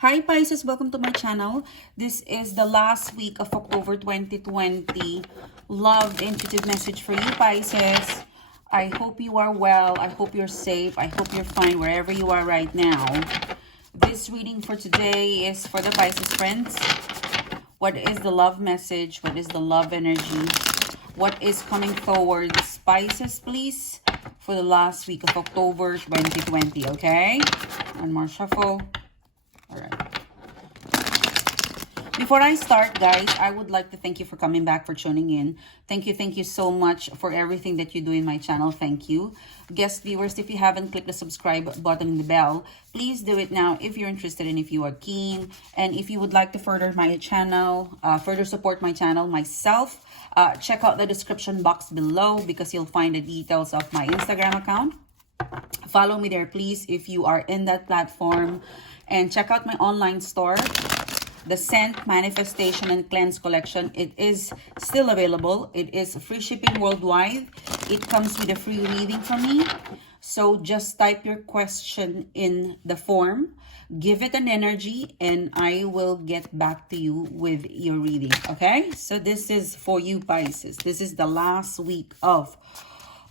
Hi Pisces, welcome to my channel. This is the last week of October 2020. Love intuitive message for you Pisces. I hope you are well. I hope you're safe. I hope you're fine wherever you are right now. This reading for today is for the Pisces friends. What is the love message? What is the love energy? What is coming forward? Pisces, please, for the last week of October 2020, okay? One more shuffle. All right. Before I start, guys, I would like to thank you for coming back, for tuning in. Thank you so much for everything that you do in my channel. Thank you. Guest viewers, if you haven't clicked the subscribe button and the bell, please do it now if you're interested and if you are keen. And if you would like to further my channel, further support my channel, myself, check out the description box below because you'll find the details of my Instagram account. Follow me there, please, if you are in that platform. And check out my online store. The Scent, Manifestation, and Cleanse collection. It is still available. It is free shipping worldwide. It comes with a free reading from me. So just type your question in the form. Give it an energy and I will get back to you with your reading. Okay? So this is for you, Pisces. This is the last week of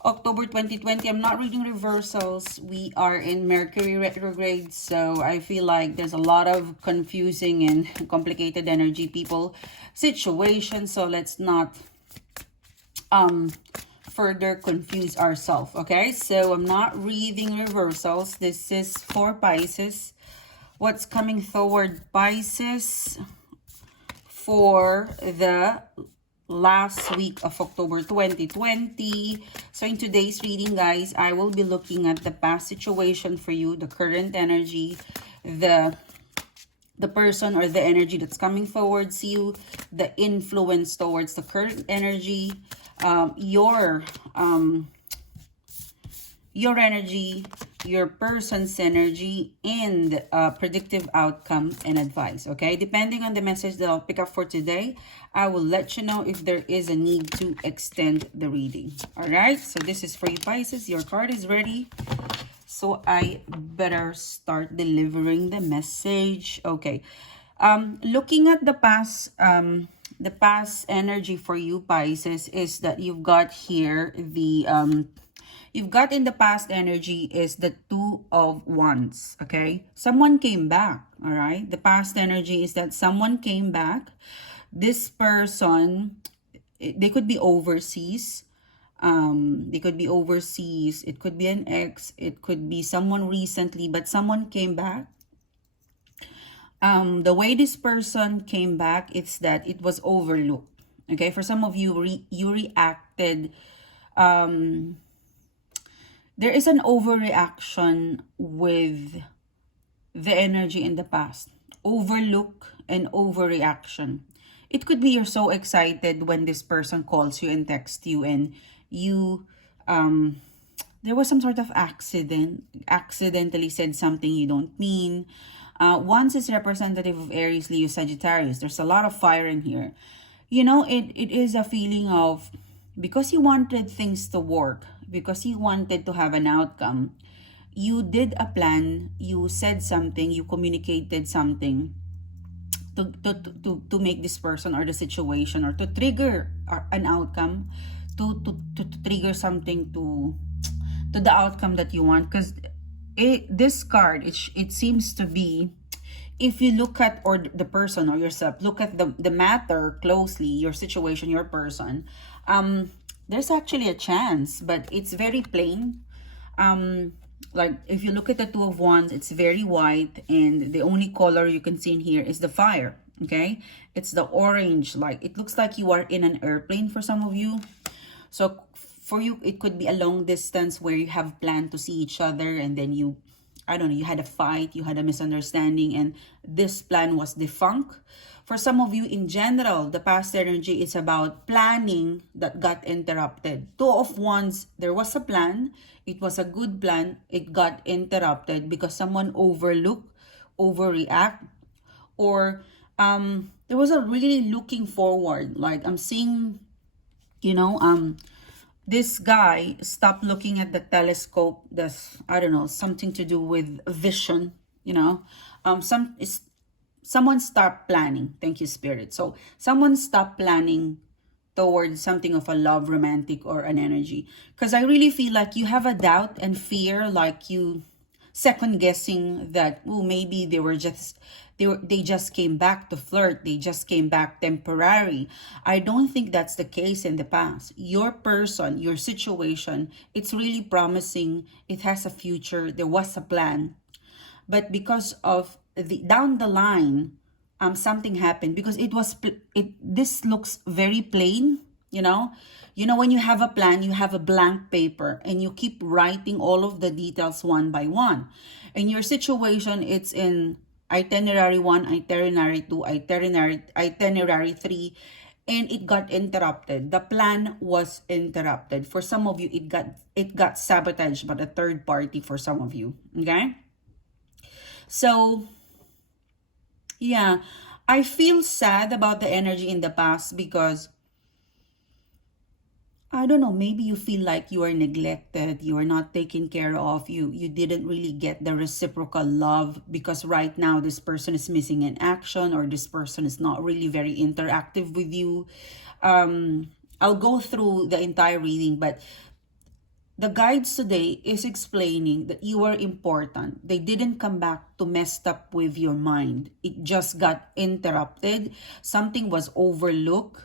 October 2020. I'm not reading reversals. We are in Mercury retrograde, so I feel like there's a lot of confusing and complicated energy, people, situations. So let's not further confuse ourselves. Okay, so I'm not reading reversals. This is for Pisces. What's coming forward, Pisces, for the last week of October 2020. So in today's reading, guys, I will be looking at the past situation for you, the current energy, the person or the energy that's coming towards you, the influence towards the current energy, your energy, your person's energy, and predictive outcome and advice. Okay, depending on the message that I'll pick up for today, I will let you know if there is a need to extend the reading. All right, so this is for you, Pisces. Your card is ready, so I better start delivering the message. Okay, looking at the past energy for you, Pisces, is that you've got here the you've got in the past energy is the Two of Wands, okay? Someone came back, all right? The past energy is that someone came back. This person, they could be overseas. They could be overseas. It could be an ex. It could be someone recently, but someone came back. The way this person came back, it's that it was overlooked, okay? For some of you, you reacted... there is an overreaction with the energy in the past. Overlook and overreaction. It could be you're so excited when this person calls you and texts you and you, there was some sort of accidentally said something you don't mean. Once is representative of Aries, Leo, Sagittarius. There's a lot of fire in here. You know, it is a feeling of, because you wanted things to work, because you wanted to have an outcome, you did a plan, you said something, you communicated something to make this person or the situation or to trigger an outcome, to trigger something to the outcome that you want. Because this card, it seems to be, if you look at, or the person or yourself, look at the matter closely, your situation, your person, there's actually a chance, but it's very plain. Like if you look at the Two of Wands, it's very white, and the only color you can see in here is the fire. Okay, it's the orange. Like it looks like you are in an airplane for some of you. So for you, it could be a long distance where you have planned to see each other, and then you, I don't know, you had a fight, you had a misunderstanding, and this plan was defunct. For some of you in general, the past energy is about planning that got interrupted. Two of Wands, there was a plan. It was a good plan. It got interrupted because someone overlooked, overreact, or there was a really looking forward. Like I'm seeing, you know, this guy stopped looking at the telescope. That's, I don't know, something to do with vision, you know. someone stopped planning. Thank you, Spirit. So someone stopped planning towards something of a love, romantic, or an energy. Because I really feel like you have a doubt and fear, like you second guessing that, oh, maybe they just came back to flirt, they just came back temporary. I don't think that's the case in the past. Your person, your situation, it's really promising. It has a future. There was a plan. But because of the down the line, something happened, because this looks very plain, when you have a plan, you have a blank paper and you keep writing all of the details one by one. In your situation, it's in itinerary 1, itinerary 2, itinerary 3, and it got interrupted. The plan was interrupted. For some of you, it got sabotaged by a third party for some of you. Okay? So yeah, I feel sad about the energy in the past because, I don't know, maybe you feel like you are neglected, you are not taken care of, you didn't really get the reciprocal love because right now this person is missing in action, or this person is not really very interactive with you. I'll go through the entire reading, but the guides today is explaining that you are important. They didn't come back to mess up with your mind. It just got interrupted. Something was overlooked,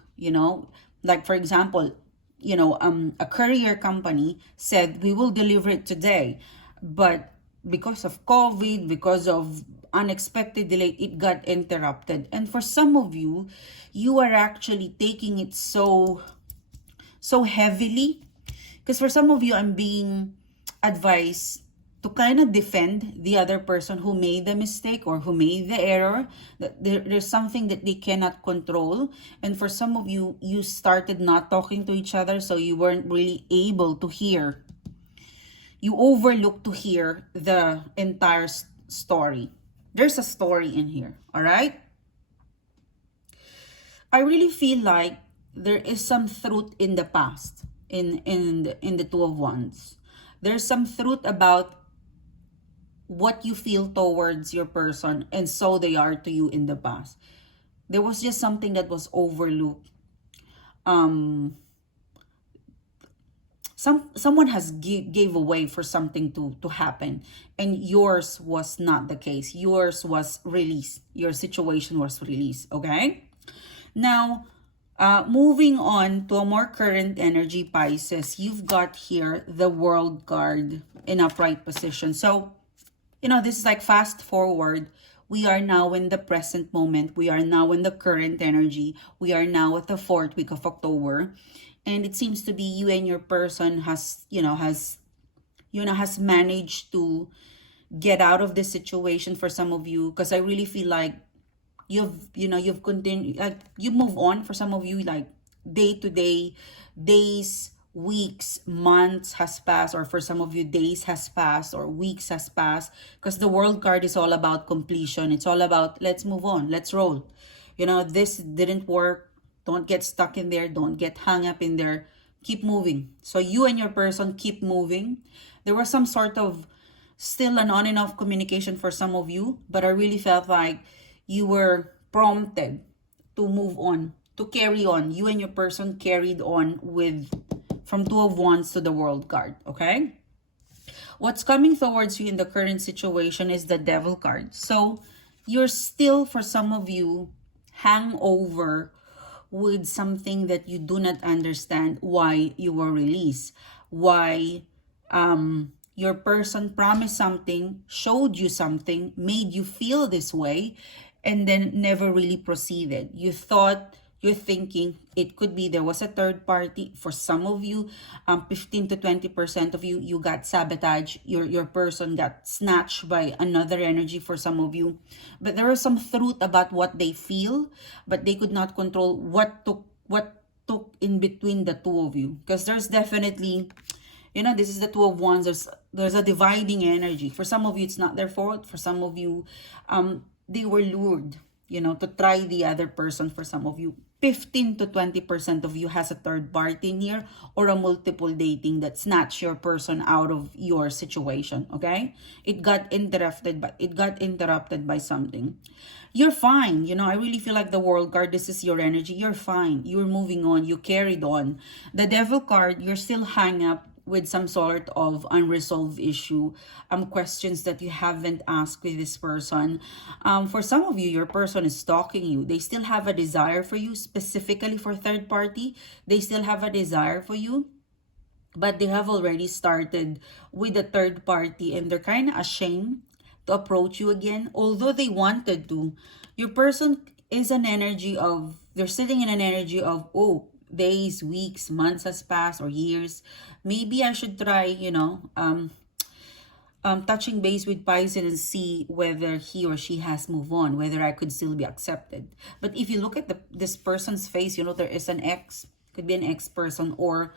like for example, a courier company said, we will deliver it today. But because of COVID, because of unexpected delay, it got interrupted. And for some of you, you are actually taking it so heavily. Because for some of you, I'm being advised to kind of defend the other person who made the mistake or who made the error. That there's something that they cannot control. And for some of you, you started not talking to each other, so you weren't really able to hear. You overlooked to hear the entire story. There's a story in here, all right? I really feel like there is some truth in the past. In the Two of Wands, there's some truth about what you feel towards your person, and so they are to you in the past. There was just something that was overlooked. Someone has gave away for something to happen, and yours was not the case. Yours was released. Your situation was released. Okay, now. Moving on to a more current energy, Pisces, you've got here the World card in upright position. So, this is like fast forward. We are now in the present moment. We are now in the current energy. We are now at the 4th week of October. And it seems to be you and your person has managed to get out of this situation for some of you. Because I really feel like you've continued, like you move on. For some of you, like day to day, days, weeks, months has passed, or for some of you, days has passed or weeks has passed, because the World card is all about completion. It's all about, let's move on, let's roll. This didn't work. Don't get stuck in there. Don't get hung up in there. Keep moving. So you and your person keep moving. There was some sort of still an on and off communication for some of you, but I really felt like you were prompted to move on, to carry on. You and your person carried on from Two of Wands to the World card, okay? What's coming towards you in the current situation is the Devil card. So you're still, for some of you, hangover with something that you do not understand why you were released. Why your person promised something, showed you something, made you feel this way, and then never really proceeded. You're thinking it could be there was a third party. For some of you, 15 to 20% of you got sabotaged. Your person got snatched by another energy for some of you. But there is some truth about what they feel, but they could not control what took in between the two of you. Because there's definitely, this is the Two of Wands. There's a dividing energy. For some of you, it's not their fault. For some of you, they were lured, to try the other person. For some of you, 15 to 20% of you has a third party in here, or a multiple dating that snatched your person out of your situation, okay? It got interrupted by something. You're fine. You know, I really feel like the World card, this is your energy. You're fine. You're moving on. You carried on. The Devil card, you're still hung up with some sort of unresolved issue, questions that you haven't asked with this person. For some of you, your person is stalking you. They still have a desire for you, specifically for third party. They still have a desire for you, but they have already started with a third party, and they're kind of ashamed to approach you again, although they wanted to. Your person is an energy of, they're sitting in an energy of, oh, days, weeks, months has passed, or years. Maybe I should try, you know, touching base with Pisces and see whether he or she has moved on, whether I could still be accepted. But if you look at this person's face, you know, there is an ex, could be an ex person, or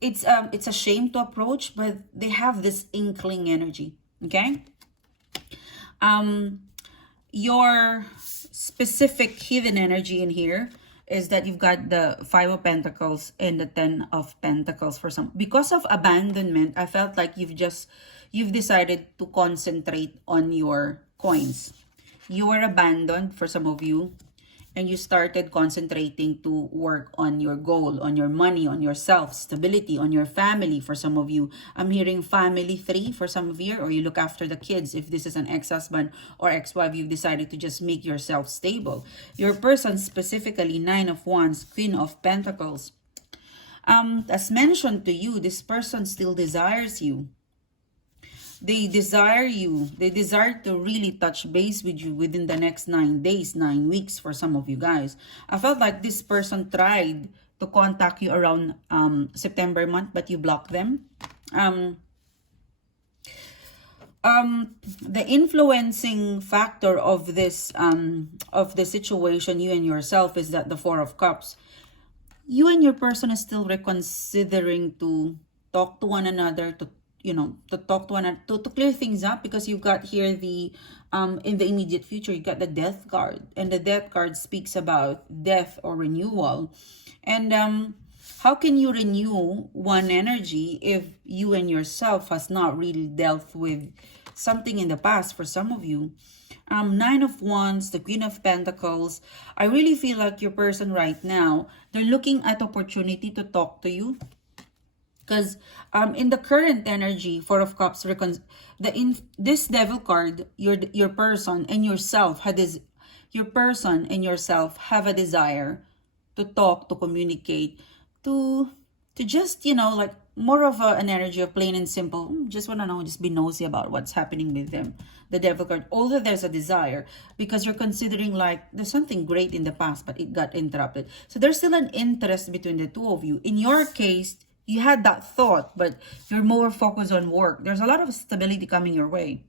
it's a shame to approach, but they have this inkling energy, okay? Your specific hidden energy in here is that you've got the 5 of Pentacles and the 10 of Pentacles for some. Because of abandonment, I felt like you've decided to concentrate on your coins. You were abandoned for some of you, and you started concentrating to work on your goal, on your money, on yourself, stability, on your family for some of you. I'm hearing family 3 for some of you, or you look after the kids. If this is an ex-husband or ex-wife, you've decided to just make yourself stable. Your person, specifically 9 of Wands, Queen of Pentacles. As mentioned to you, this person still desires you. They desire you. They desire to really touch base with you within the next 9 days, 9 weeks for some of you guys. I felt like this person tried to contact you around September month, but you blocked them. The influencing factor of this of the situation, you and yourself, is that the 4 of Cups. You and your person is still reconsidering to talk to one another, to talk to one another, to clear things up, because you've got here the in the immediate future, you got the Death card, and the Death card speaks about death or renewal. And how can you renew one energy if you and yourself has not really dealt with something in the past for some of you? 9 of Wands, the Queen of Pentacles. I really feel like your person right now, they're looking at opportunity to talk to you. Because in the current energy, 4 of Cups, this Devil card, your person and yourself have a desire to talk, to communicate, to just, like more of an energy of plain and simple. Just want to know, just be nosy about what's happening with them. The Devil card, although there's a desire, because you're considering like there's something great in the past, but it got interrupted. So there's still an interest between the two of you. In your case, you had that thought, but you're more focused on work. There's a lot of stability coming your way.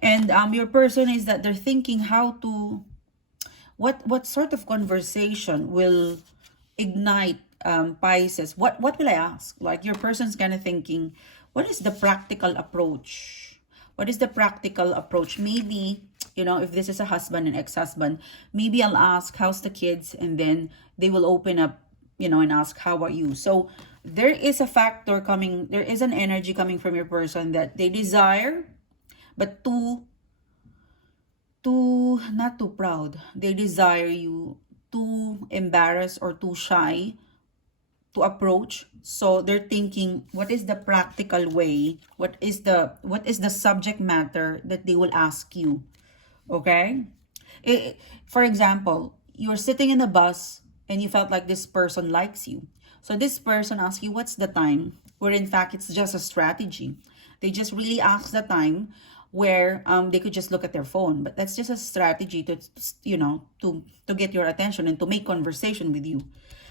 And your person is that they're thinking how to, what sort of conversation will ignite Pisces. What will I ask? Like your person's kind of thinking, what is the practical approach? What is the practical approach? Maybe, if this is a husband and ex-husband, maybe I'll ask, how's the kids? And then they will open up, and ask, how are you? So there is a factor coming, there is an energy coming from your person that they desire, but not too proud. They desire you, too embarrassed or too shy to approach. So they're thinking, what is the practical way? What is the subject matter that they will ask you? Okay? For example, you're sitting in a bus and you felt like this person likes you. So this person asks you, what's the time? Where in fact, it's just a strategy. They just really ask the time where they could just look at their phone. But that's just a strategy to, to get your attention and to make conversation with you.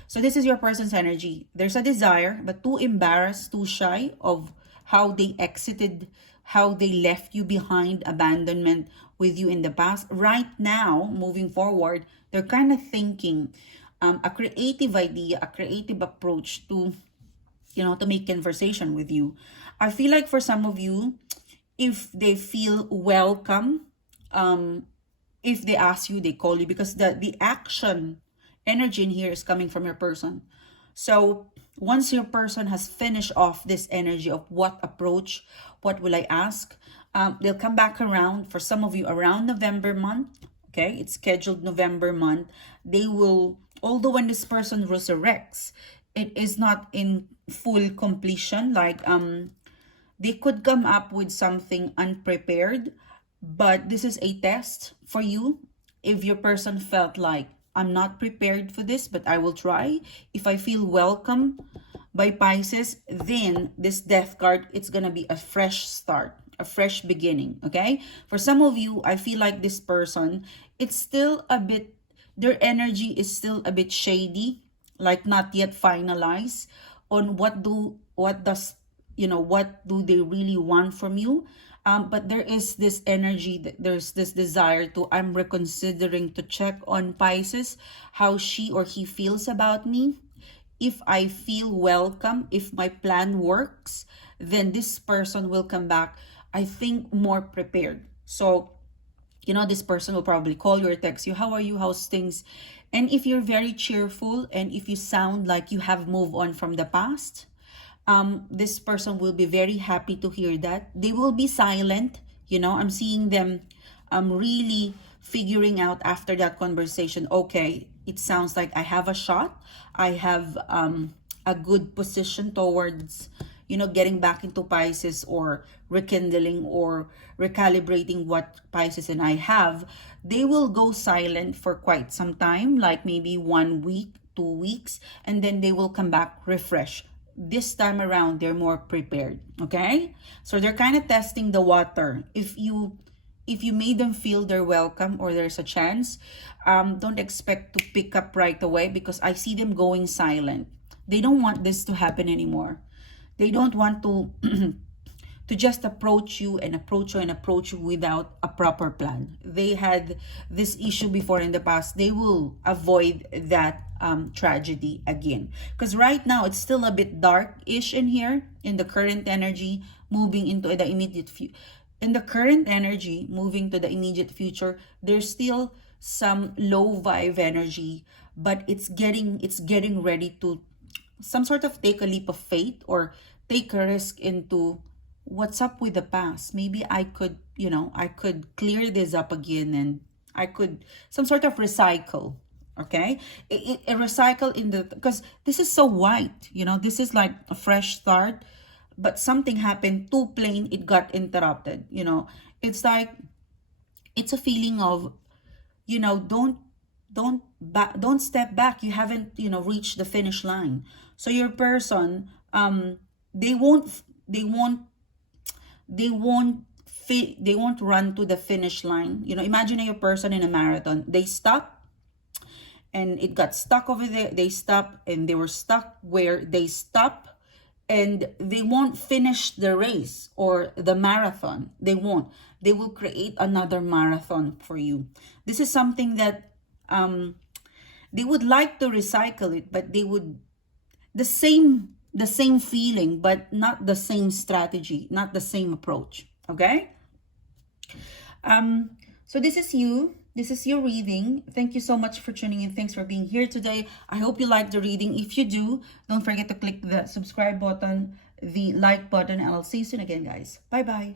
So this is your person's energy. There's a desire, but too embarrassed, too shy of how they exited, how they left you behind, abandonment with you in the past. Right now, moving forward, they're kind of thinking a creative idea, a creative approach to, to make conversation with you. I feel like for some of you, if they feel welcome, if they ask you, they call you, because the action energy in here is coming from your person. So once your person has finished off this energy of what approach, what will I ask, they'll come back around. For some of you, around November month, okay, it's scheduled November month, they will, although when this person resurrects, it is not in full completion, like they could come up with something unprepared, but this is a test for you. If your person felt like, I'm not prepared for this, but I will try. If I feel welcome by Pisces, then this death card, it's going to be a fresh start, a fresh beginning, okay? For some of you, I feel like this person, it's still a bit, their energy is still a bit shady, like not yet finalized on what do they really want from you. But there is this energy, there's this desire to, I'm reconsidering to check on Pisces, how she or he feels about me. If I feel welcome, if my plan works, then this person will come back, I think, more prepared. So, this person will probably call you or text you, how are you, how's things? And if you're very cheerful and if you sound like you have moved on from the past, this person will be very happy to hear that. They will be silent. I'm seeing them really figuring out after that conversation, okay, it sounds like I have a shot. I have a good position towards, getting back into Pisces or rekindling or recalibrating what Pisces and I have. They will go silent for quite some time, like maybe 1 week, 2 weeks, and then they will come back refreshed. This time around, they're more prepared, okay? So they're kind of testing the water. If you made them feel they're welcome or there's a chance, don't expect to pick up right away, because I see them going silent. They don't want this to happen anymore. They don't want to to just approach you without a proper plan. They had this issue before in the past. They will avoid that tragedy again, because right now it's still a bit dark-ish in here in the current energy moving into the immediate future. In the current energy moving to the immediate future, there's still some low vibe energy, but it's getting ready to some sort of take a leap of faith or take a risk into what's up with the past. Maybe I could clear this up again, and I could some sort of recycle. Okay, a recycle in the, because this is so white, this is like a fresh start, but something happened too plain, it got interrupted. It's like, it's a feeling of, don't step back. You haven't reached the finish line. So your person, they won't run to the finish line. Imagine your person in a marathon, they stop and it got stuck over there. They stop and they were stuck where they stop, and they won't finish the race or the marathon. They won't. They will create another marathon for you. This is something that they would like to recycle it, but they would the same feeling, but not the same strategy, not the same approach. Okay. So this is you. This is your reading. Thank you so much for tuning in. Thanks for being here today. I hope you liked the reading. If you do, don't forget to click the subscribe button, the like button, and I'll see you soon again, guys. Bye-bye.